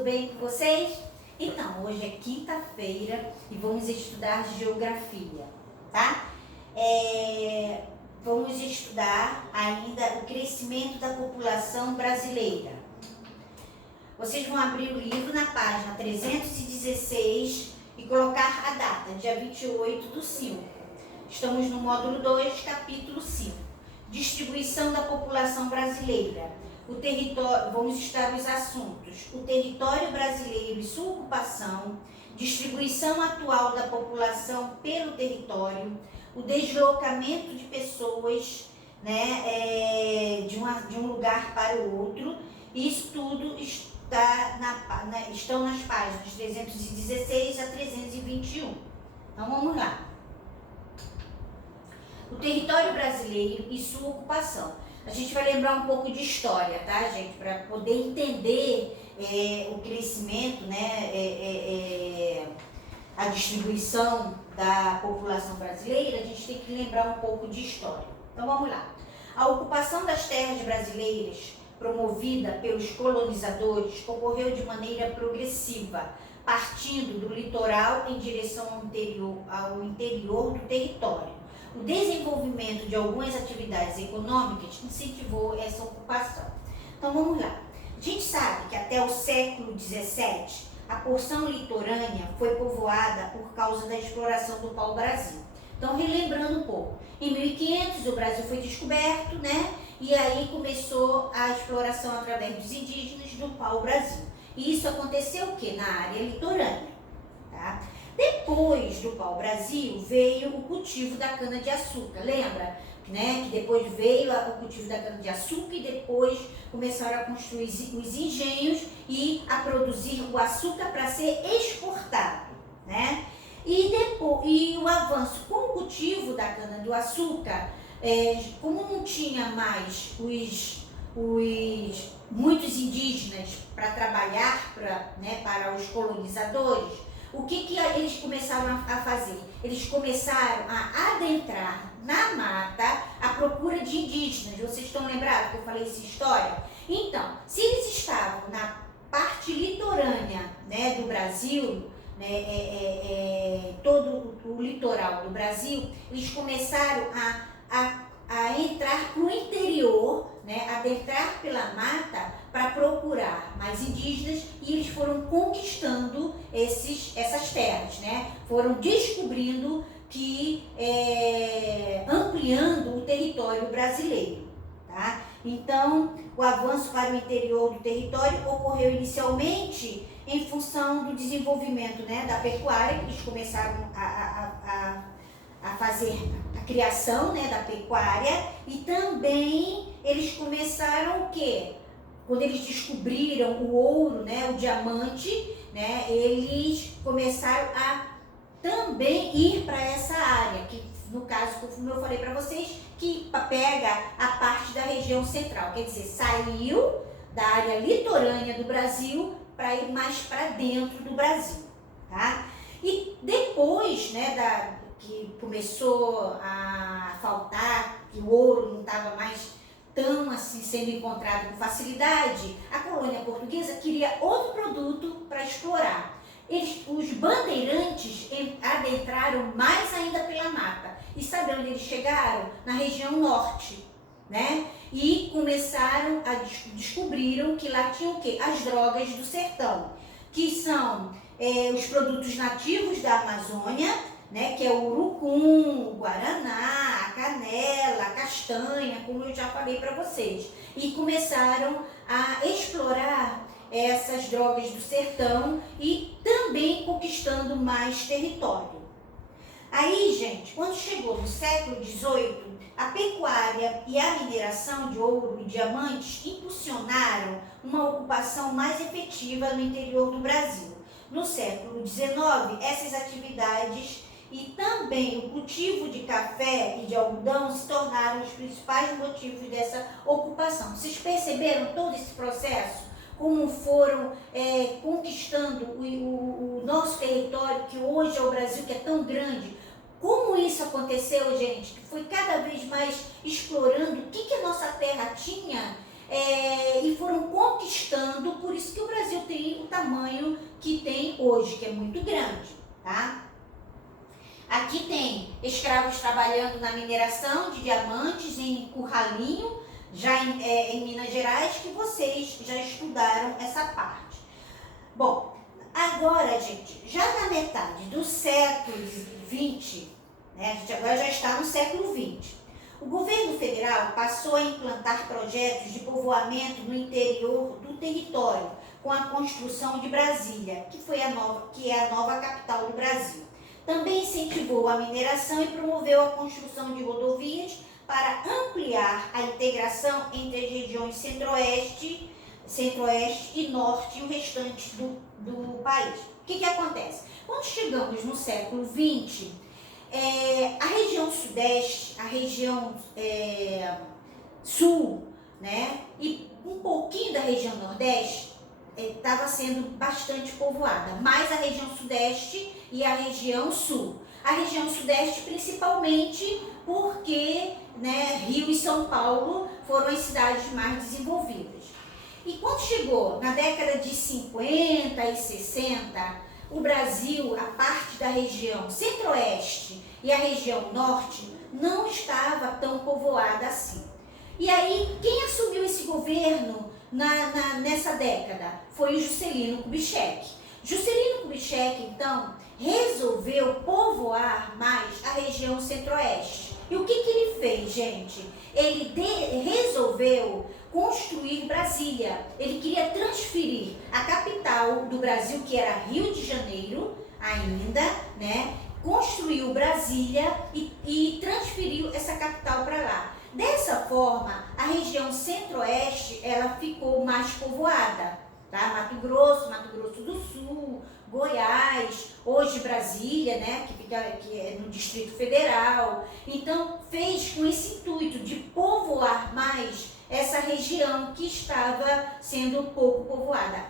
tudo bem com vocês? Então, hoje é quinta-feira e vamos estudar geografia, tá? Vamos estudar ainda o crescimento da população brasileira. Vocês vão abrir o livro na página 316 e colocar a data, dia 28/5. Estamos no módulo 2, capítulo 5. Distribuição da população brasileira. O território, vamos estudar os assuntos: o território brasileiro e sua ocupação, distribuição atual da população pelo território, o deslocamento de pessoas, né, de um lugar para o outro. Isso tudo estão nas páginas 316 a 321. Então vamos lá. O território brasileiro e sua ocupação. A gente vai lembrar um pouco de história, tá, gente? Para poder entender o crescimento, né, a distribuição da população brasileira, a gente tem que lembrar um pouco de história. Então vamos lá. A ocupação das terras brasileiras, promovida pelos colonizadores, ocorreu de maneira progressiva, partindo do litoral em direção ao interior do território. O desenvolvimento de algumas atividades econômicas incentivou essa ocupação. Então vamos lá. A gente sabe que até o século XVII, a porção litorânea foi povoada por causa da exploração do pau-brasil. Então, relembrando um pouco, em 1500 o Brasil foi descoberto, né? E aí começou a exploração através dos indígenas do pau-brasil. E isso aconteceu o quê? Na área litorânea, tá? Depois do pau-brasil veio o cultivo da cana-de-açúcar, lembra? Né? Que depois veio o cultivo da cana-de-açúcar e depois começaram a construir os engenhos e a produzir o açúcar para ser exportado, né? E o avanço com o cultivo da cana-do-açúcar, como não tinha mais muitos indígenas para trabalhar para os colonizadores, o que eles começaram a fazer? Eles começaram a adentrar na mata à procura de indígenas. Vocês estão lembrados que eu falei essa história? Então, se eles estavam na parte litorânea, né, do Brasil, né, todo o litoral do Brasil, eles começaram a entrar para o interior, né, adentrar pela mata para procurar mais indígenas, e eles foram conquistando essas terras, né? Foram descobrindo que ampliando o território brasileiro, tá? Então, o avanço para o interior do território ocorreu inicialmente em função do desenvolvimento, né, da pecuária, que eles começaram a fazer a criação, né, da pecuária, e também eles começaram o quê? Quando eles descobriram o ouro, né, o diamante, né, eles começaram a também ir para essa área, que no caso, como eu falei para vocês, que pega a parte da região central, quer dizer, saiu da área litorânea do Brasil para ir mais para dentro do Brasil, tá? E depois, né, que começou a faltar, que o ouro não estava mais tão assim sendo encontrado com facilidade, a colônia portuguesa queria outro produto para explorar. Os bandeirantes adentraram mais ainda pela mata. E sabe onde eles chegaram? Na região norte, né? E descobriram que lá tinha o quê? As drogas do sertão, que são os produtos nativos da Amazônia, né? Que é o urucum, o guaraná, a canela, a castanha, como eu já falei para vocês. E começaram a explorar essas drogas do sertão e também conquistando mais território. Aí, gente, quando chegou no século XVIII, a pecuária e a mineração de ouro e diamantes impulsionaram uma ocupação mais efetiva no interior do Brasil. No século XIX, essas atividades e também o cultivo de café e de algodão se tornaram os principais motivos dessa ocupação. Vocês perceberam todo esse processo? Como foram conquistando o nosso território, que hoje é o Brasil, que é tão grande. Como isso aconteceu, gente? Que foi cada vez mais explorando o que a nossa terra tinha e foram conquistando, por isso que o Brasil tem o tamanho que tem hoje, que é muito grande, tá? Aqui tem escravos trabalhando na mineração de diamantes em Curralinho, já em Minas Gerais, que vocês já estudaram essa parte. Bom, agora, gente, já na metade do século XX, né, a gente agora já está no século XX, o governo federal passou a implantar projetos de povoamento no interior do território, com a construção de Brasília, que é a nova capital do Brasil. Também incentivou a mineração e promoveu a construção de rodovias para ampliar a integração entre as regiões centro-oeste e norte e o restante do país. O que acontece? Quando chegamos no século XX, a região sudeste, a região sul, né, e um pouquinho da região nordeste estava sendo bastante povoada, mais a região sudeste e a região sul. A região sudeste principalmente porque, né, Rio e São Paulo foram as cidades mais desenvolvidas. E quando chegou na década de 50 e 60, o Brasil, a parte da região centro-oeste e a região norte, não estava tão povoada assim. E aí, quem assumiu esse governo nessa década? Foi o Juscelino Kubitschek. Juscelino Kubitschek, então, resolveu povoar mais a região centro-oeste. E o que ele fez, gente? Ele resolveu construir Brasília. Ele queria transferir a capital do Brasil, que era Rio de Janeiro ainda, né? Construiu Brasília e transferiu essa capital para lá. Dessa forma, a região centro-oeste, ela ficou mais povoada, tá? Mato Grosso do Sul, Goiás, hoje Brasília, né, que é no Distrito Federal. Então, fez com esse intuito de povoar mais essa região que estava sendo pouco povoada.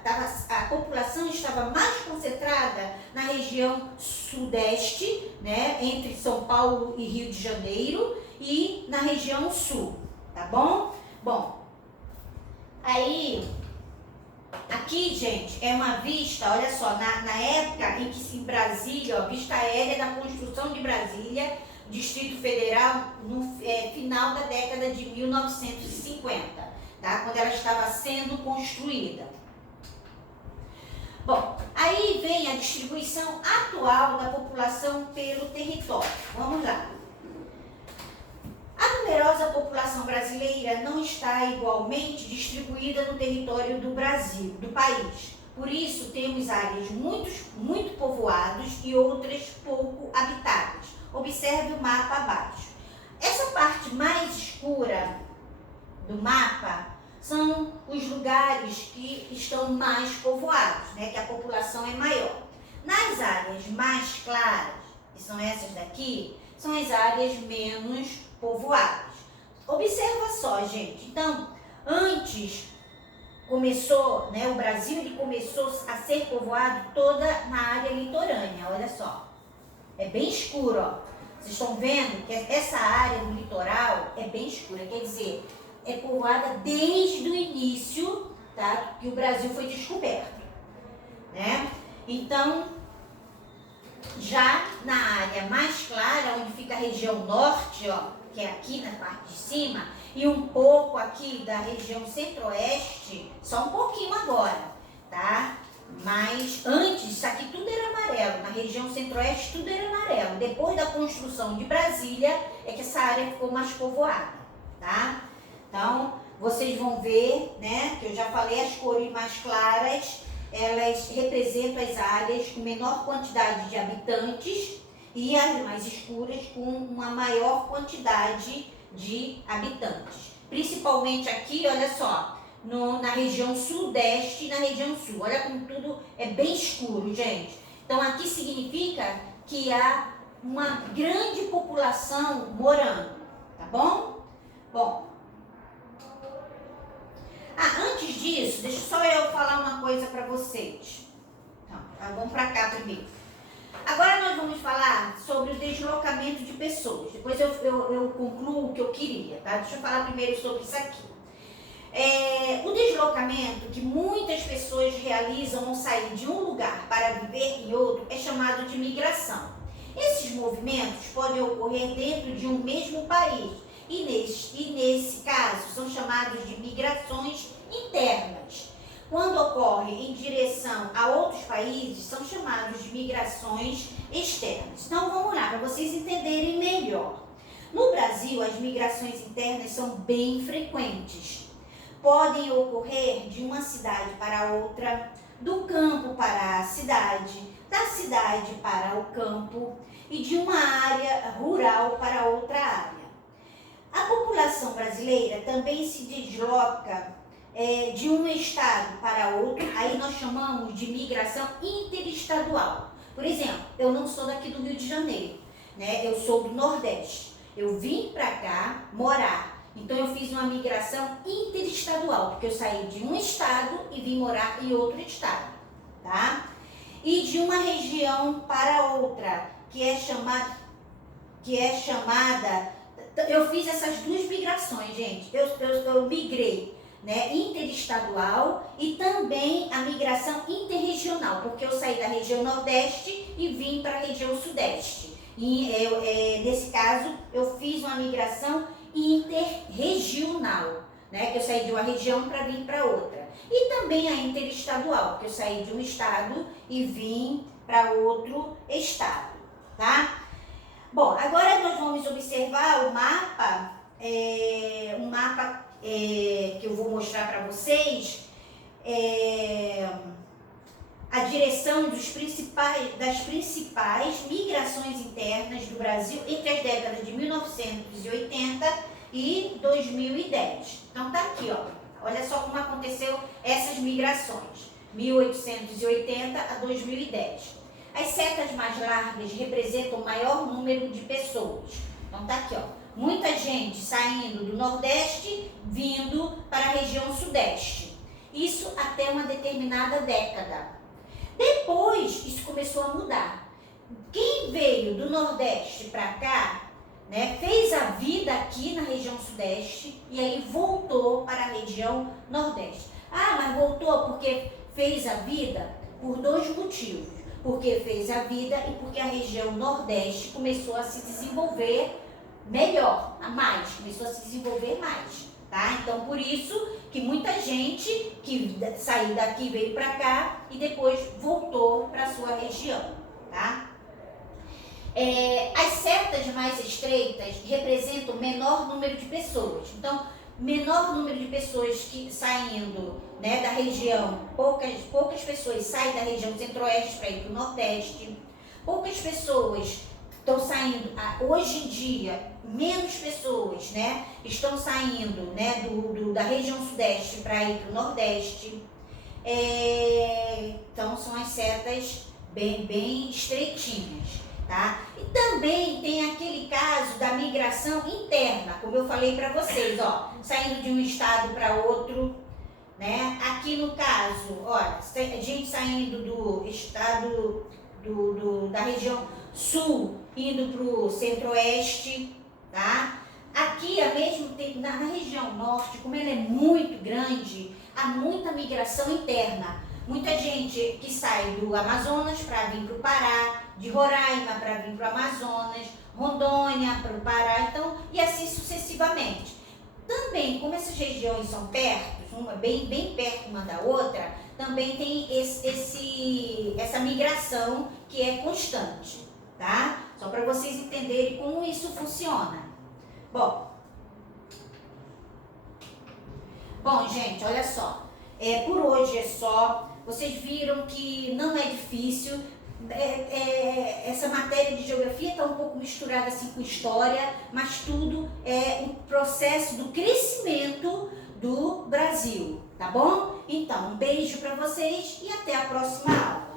A população estava mais concentrada na região sudeste, né, entre São Paulo e Rio de Janeiro, e na região sul, tá bom? Bom, aí, aqui, gente, é uma vista, olha só, na época em que em Brasília, ó, vista aérea da construção de Brasília, Distrito Federal, no final da década de 1950, tá? Quando ela estava sendo construída. Bom, aí vem a distribuição atual da população pelo território. Vamos lá. A numerosa população brasileira não está igualmente distribuída no território do Brasil, do país. Por isso, temos áreas muito povoadas e outras pouco habitadas. Observe o mapa abaixo. Essa parte mais escura do mapa são os lugares que estão mais povoados, né, que a população é maior. Nas áreas mais claras, que são essas daqui, são as áreas menos povoadas. Observa só, gente. Então, antes começou, né, o Brasil ele começou a ser povoado toda na área litorânea, olha só. É bem escuro, ó. Vocês estão vendo que essa área do litoral é bem escura, quer dizer, é povoada desde o início, tá, que o Brasil foi descoberto, né? Então, já na área mais clara, onde fica a região norte, ó, que é aqui na parte de cima, e um pouco aqui da região centro-oeste, só um pouquinho agora, tá? Mas antes, isso aqui tudo era amarelo, na região centro-oeste tudo era amarelo. Depois da construção de Brasília, é que essa área ficou mais povoada, tá? Então, vocês vão ver, né, que eu já falei, as cores mais claras, elas representam as áreas com menor quantidade de habitantes e as mais escuras com uma maior quantidade de habitantes. Principalmente aqui, olha só, na região sudeste e na região sul. Olha como tudo é bem escuro, gente. Então, aqui significa que há uma grande população morando, tá bom? Bom, antes disso, deixa só eu falar uma coisa para vocês. Então, vamos para cá primeiro. Agora nós vamos falar sobre o deslocamento de pessoas. Depois eu concluo o que eu queria, tá? Deixa eu falar primeiro sobre isso aqui. O deslocamento que muitas pessoas realizam ao sair de um lugar para viver em outro é chamado de migração. Esses movimentos podem ocorrer dentro de um mesmo país e nesse caso são chamados de migrações internas. Quando ocorrem em direção a outros países, são chamados de migrações externas. Então vamos lá, para vocês entenderem melhor. No Brasil, as migrações internas são bem frequentes. Podem ocorrer de uma cidade para outra, do campo para a cidade, da cidade para o campo e de uma área rural para outra área. A população brasileira também se desloca de um estado para outro, aí nós chamamos de migração interestadual. Por exemplo, eu não sou daqui do Rio de Janeiro, né? Eu sou do Nordeste. Eu vim para cá morar, então eu fiz uma migração interestadual, porque eu saí de um estado e vim morar em outro estado, tá? E de uma região para outra, que é chamada, eu fiz essas duas migrações, gente. Eu migrei, né, interestadual e também a migração interregional, porque eu saí da região Nordeste e vim para a região Sudeste. E nesse caso, eu fiz uma migração interregional, né, que eu saí de uma região para vir para outra. E também a interestadual, que eu saí de um estado e vim para outro estado, tá? Bom, agora nós vamos observar o mapa, que eu vou mostrar para vocês, a direção das principais migrações internas do Brasil entre as décadas de 1980 e 2010. Então tá aqui, ó. Olha só como aconteceu essas migrações, 1880 a 2010. As setas mais largas representam o maior número de pessoas. Então tá aqui, ó. Muita gente saindo do Nordeste, vindo para a região Sudeste. Isso até uma determinada década. Depois, isso começou a mudar. Quem veio do Nordeste para cá, né, fez a vida aqui na região Sudeste e aí voltou para a região Nordeste. Ah, mas voltou porque fez a vida? Por dois motivos. Porque fez a vida e porque a região Nordeste começou a se desenvolver melhor, começou a se desenvolver mais, tá? Então, por isso que muita gente que saiu daqui veio para cá e depois voltou para a sua região, tá? As setas mais estreitas representam o menor número de pessoas. Então, menor número de pessoas que saindo, né, da região, poucas pessoas saem da região centro-oeste para ir para o nordeste, poucas pessoas estão saindo, hoje em dia, menos pessoas, né, estão saindo, né, da região sudeste para ir para o nordeste. Então, são as setas bem estreitinhas, tá? E também tem aquele caso da migração interna, como eu falei para vocês, ó, saindo de um estado para outro, né? Aqui no caso, olha, gente saindo do estado da região sul, indo para o centro-oeste, tá? Aqui, ao mesmo tempo, na região norte, como ela é muito grande, há muita migração interna. Muita gente que sai do Amazonas para vir para o Pará, de Roraima para vir para o Amazonas, Rondônia para o Pará, então, e assim sucessivamente. Também, como essas regiões são perto, uma bem perto uma da outra, também tem essa migração que é constante, tá? Só para vocês entenderem como isso funciona. Bom, gente, olha só. Por hoje é só. Vocês viram que não é difícil. Essa matéria de geografia está um pouco misturada assim com história, mas tudo é um processo do crescimento do Brasil, tá bom? Então, um beijo para vocês e até a próxima aula.